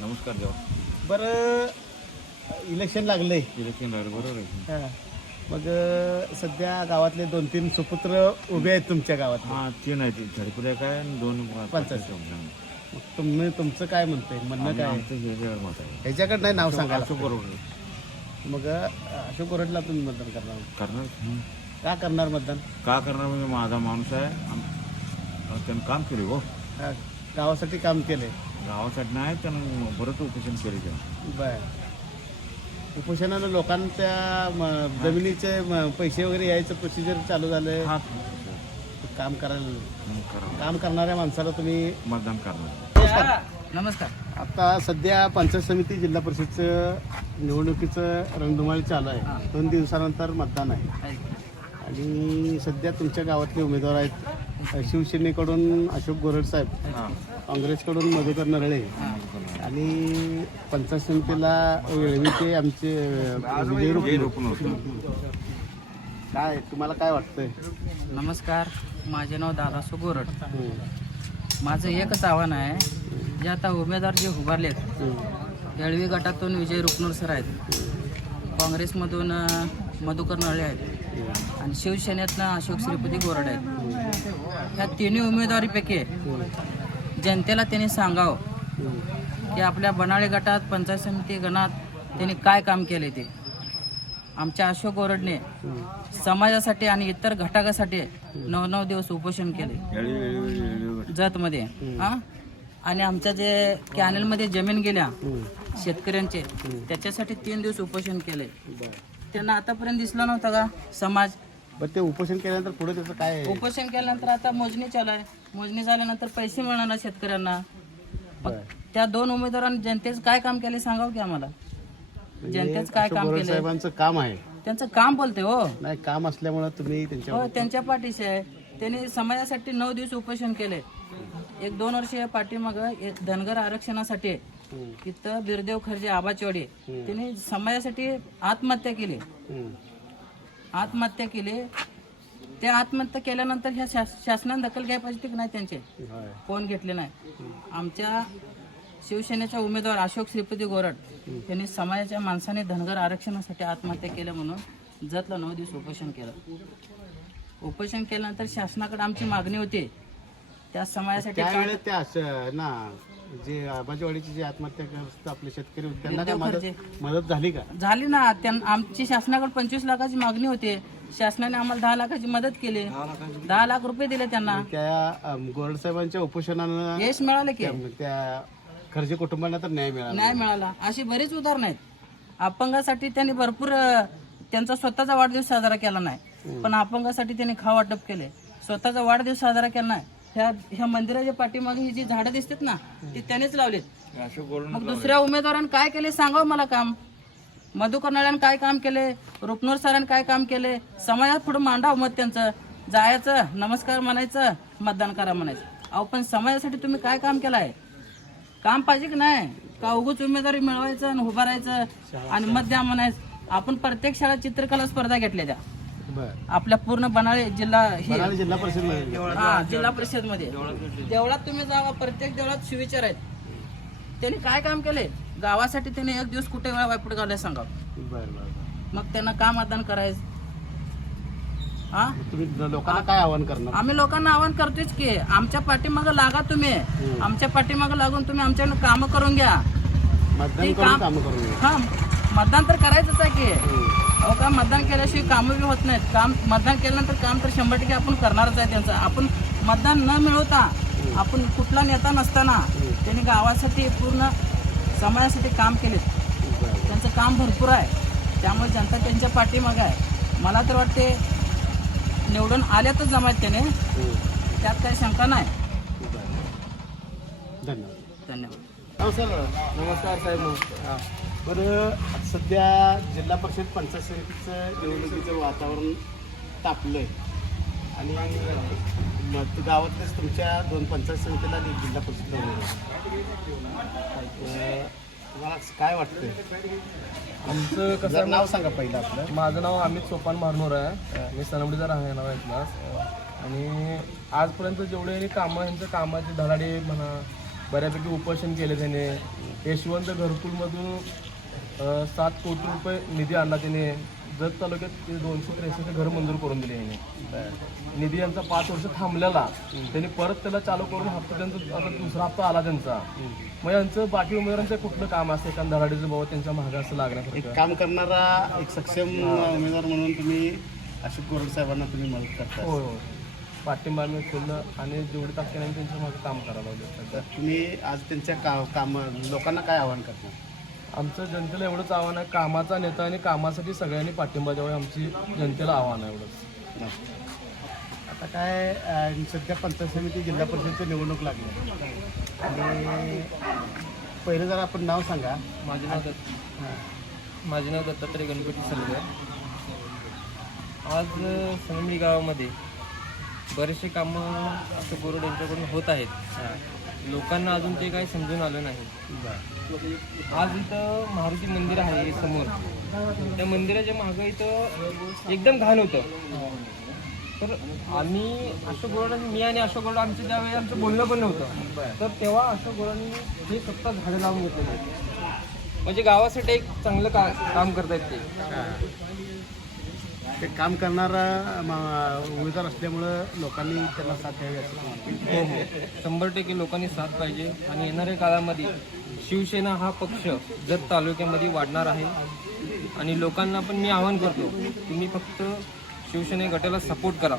नमस्कार देवा. बरं इलेक्शन लागलंय इलेक्शन लागलं बरोबर आहे. हां. मग अं, सध्या गावातले दोन तीन सुपुत्र उभे आहेत तुमच्या गावात हा तीन आहे ती झडपुऱ्या काय आणि दोन पंचायत. मग तुम्ही तुमचं काय म्हणतंय? म्हणणं काय? आमचं हे जे मत आहे. ह्याच्याकडे नाही नाव सांगायला असं बरोबर मग अं, अशोक गोरटला तुम्ही मतदान करणार करणार? हं. का करणार मतदान? का करणार? म्हणजे माझा माणूस आहे. आम- त्यानं काम केले हो. हा, गावासाठी काम केलंय गावासाठी नाही त्यानं बरंच उपोषण केले त्यानं. बर. उपोषणानं लोकांच्या म, जमिनीचे म, पैसे वगैरे यायचं प्रोसिजर चालू झालंय. हा काम करायला करा काम करणाऱ्या माणसाला तुम्ही मतदान करणार. नमस्कार. आता सध्या पंचायत समिती जिल्हा परिषदचं निवडणुकीचं रणधुमाळी चालू आहे. दोन दिवसानंतर मतदान आहे. आणि सध्या तुमच्या गावातले उमेदवार आहेत शिवसेनेकडून अशोक गोरड साहेब हा. काँग्रेसकडून मधुकर नरळे आणि पंचायत समितीला वेळवीचे आमचे विजय रुपये काय तुम्हाला काय वाटतंय? नमस्कार माझे नाव दादासो गोरड. माझं एकच आव्हान आहे जे आता उमेदवार जे उभारलेत येळवी गटातून विजय रुकनूर सर आहेत काँग्रेसमधून मधुकर नळे आहेत आणि शिवसेनेतनं अशोक श्रीपती गोरड आहेत. ह्या तिन्ही उमेदवारीपैकी जनतेला त्यांनी सांगावं की आपल्या बनाळे गटात पंचायत समिती गणात त्यांनी काय काम केले ते. आमच्या अशोक ओरडने समाजासाठी आणि इतर घटकासाठी नऊ नऊ दिवस उपोषण केले. जतमध्ये हा? आणि आमच्या जे कॅनलमध्ये जमीन गेल्या शेतकऱ्यांचे त्याच्यासाठी तीन दिवस उपोषण केले. त्यांना आतापर्यंत दिसला नव्हता का? समाज बरं ते उपोषण केल्यानंतर पुढे त्याचं काय आहे? उपोषण केल्यानंतर आता मोजणी चालू आहे. मोजणी झाल्यानंतर पैसे मिळणार शेतकऱ्यांना. बरं. त्या दोन उमेदवारांनी जनतेचं काय काम केले सांगावं की आम्हाला? म्हणजे जनतेचं काय काम गोरड केलंय? साहेबांचं काम आहे. त्यांचं काम बोलते हो. नाही काम असल्यामुळे तुम्ही त्यांच्या हो त्यांच्या पाठीशी आहे. त्यांनी समाजासाठी नऊ दिवस उपोषण केले. एक दोन वर्ष या पाठीमाग धनगर आरक्षणासाठी हम्म, इथं बिरदेव खर्जे आबाचवाडी त्यांनी समाजासाठी आत्महत्या केली. हम्म. आत्महत्या केली. त्या आत्महत्या केल्यानंतर ह्या शास- शासनाने दखल घ्यायला पाहिजे की नाही त्यांचे. कोण घेतले नाही? आमच्या शिवसेनेचा उमेदवार अशोक श्रीपती गोरड यांनी समाजाच्या माणसाने धनगर आरक्षणासाठी आत्महत्या केल्या म्हणून जतला नऊ दिवस उपोषण केलं. उपोषण केल्यानंतर शासनाकडे आमची मागणी होती. त्या समाजासाठी ना. जे आबाजीवाडीची जी आत्महत्या करत आपले शेतकरी होते त्यांना काय मदत मदत झाली का? झाली ना. त्यां आमची शासनाकडे पंचवीस लाखाची मागणी होती. शासनाने आम्हाला दहा लाखाची मदत केली. दहा लाख रुपये दिले त्यांना. त्या अम, गोरड साहेबांच्या उपोषणानं यश मिळालं की? त्या- त्या खर्जे कुटुंबांना तर न्याय मिळाला. नाही मिळाला. अशी बरीच उदाहरणं आहेत. अपंगासाठी त्यांनी भरपूर अ, त्यांचा स्वतःचा वाढदिवस साजरा केला नाही. पण अपंगासाठी त्यांनी खा वाटप केले. स्वतःचा वाढदिवस साजरा केला नाही. ह्या ह्या मंदिराच्या पाठीमागे ही जी झाडं दिसतात ना ती त्यानेच लावलीत. मग दुसऱ्या उमेदवारांनी काय केले सांगावं मला काम? मधुकर नळ्यानं काय काम केले? रुपनूर सरांनी काय काम केले? समाजात पुढे मांडावं मत त्यांचं. जायचं नमस्कार म्हणायचं मतदान करा म्हणायचं. अहो पण समाजासाठी तुम्ही काय काम केलं आहे काम पाहिजे की नाही? का उगूच उमेदवारी मिळवायचं आणि उभं राहायचं आणि मत द्या म्हणायचं? आपण प्रत्येक शाळा चित्रकला स्पर्धा घेतल्या त्या. आपल्या पूर्ण बनाळे जिल्हा हे जिल्हा परिषदमध्ये. हा जिल्हा परिषदमध्ये देवळात तुम्ही जावा प्रत्येक देवळात शिविचार आहेत. त्यांनी काय काम केले? गावासाठी त्यांनी एक दिवस कुठे वेळा वायपट घालाय सांगा. बर बर बर. मग त्यांना का मतदान करायचं? हा? तुम्ही लोकांना काय आवाहन करणार? आम्ही लोकांना आवाहन करतोच की आमच्या पाठीमागं लागा तुम्ही. आमच्या पाठीमागं लागून तुम्ही आमच्याकडून कामं करून घ्या. मतदान ते करून काम- काम करून घ्या. हा मतदान तर करायचंच आहे की. हम्म. अहो का मतदान केल्याशिवाय कामं बी होत नाहीत. काम मतदान केल्यानंतर काम तर शंभर टक्के आपण करणारच आहे त्यांचं. आपण मतदान न मिळवता आपण कुठला नेता नसताना त्यांनी गावासाठी पूर्ण समाजासाठी काम केले बर. त्यांचं काम भरपूर आहे. त्यामुळे जनता त्यांच्या पाठीमागं आहे. मला तर वाटते निवडून आल्यातच जमायत त्याने. त्यात काही शंका नाही. धन्यवाद. धन्यवाद. नमस्कार नमस्कार साहेब. बरं सध्या जिल्हा परिषद पंचायत समितीचं निवडणुकीचं वातावरण तापलं आहे आणि मग गावातलेच तुमच्या दोन पंचायत समितीला आणि जिल्हा परिषद तुम्हाला काय वाटतंय? आमचं कसं नाव सांगा पहिलं आपलं. माझं नाव अमित सोपान मारनोर आहे. मी सनवडीचा राहणार आहे क्लास आणि आजपर्यंत जेवढे कामं यांचं कामाची धडाडे म्हणा बऱ्यापैकी उपोषण केले त्याने. यशवंत घरकुलमधून सात कोटी रुपये निधी आणला त्याने जत तालुक्यात ते दोनशे त्रेसष्ट घर मंजूर करून दिले याने. निधी यांचा पाच वर्ष थांबलेला. त्यांनी परत त्याला चालू करून हप्ता त्यांचा आता दुसरा हप्ता आला त्यांचा. मग यांचं बाकी उमेदवारांचं कुठलं काम असतं? एखाद धडाडीचं बाबा त्यांच्या महागा असं एक लागण्यासारखं काम करणारा एक सक्षम उमेदवार म्हणून तुम्ही अशोक गोरड साहेबांना तुम्ही मदत करता हो हो पाठिंबा आम्ही फुलं आणि जेवढी ताकदीने त्यांच्या मागे काम करायला लावलं तर तुम्ही आज त्यांच्या का काम लोकांना काय आव्हान करणार? आमचं जनतेला एवढंच आव्हान आहे. कामाचा नेता आणि कामासाठी सगळ्यांनी पाठिंबा द्यावा आमची जनतेला आव्हान आहे एवढंच. आता काय अं, सध्या पंचायत समिती जिल्हा परिषदची निवडणूक लागली आणि पहिलं जर आपण नाव सांगा. माझे नाव दत्त हां. माझे नाव दत्तात्रय गणपती सलगर. आज संगमडी गावामध्ये बरेचसे कामं असं बोरोड यांच्याकडून होत आहेत. लोकांना अजून ते काही समजून आलं नाही. आज इथं मारुती मंदिर आहे समोर. त्या मंदिराच्या मागं इथं एकदम घाण होतं. तर आम्ही अशोक गोरड मी आणि अशोक गोरड आमच्या त्यावेळी आमचं बोलणं पण नव्हतं. तर तेव्हा अशोक गोरडांनी हे स्वतः झाडं लावून घेतलेले आहेत म्हणजे गावासाठी एक चांगलं का काम करतायत ते. ते काम करणारा उमेदवार असल्यामुळं लोकांनी त्यांना साथ द्यावी असं हो हो. शंभर टक्के लोकांनी साथ पाहिजे. आणि येणाऱ्या काळामध्ये शिवसेना हा पक्ष जत तालुक्यामध्ये वाढणार आहे. आणि लोकांना पण मी आवाहन करतो तुम्ही फक्त शिवसेने गटाला सपोर्ट करा.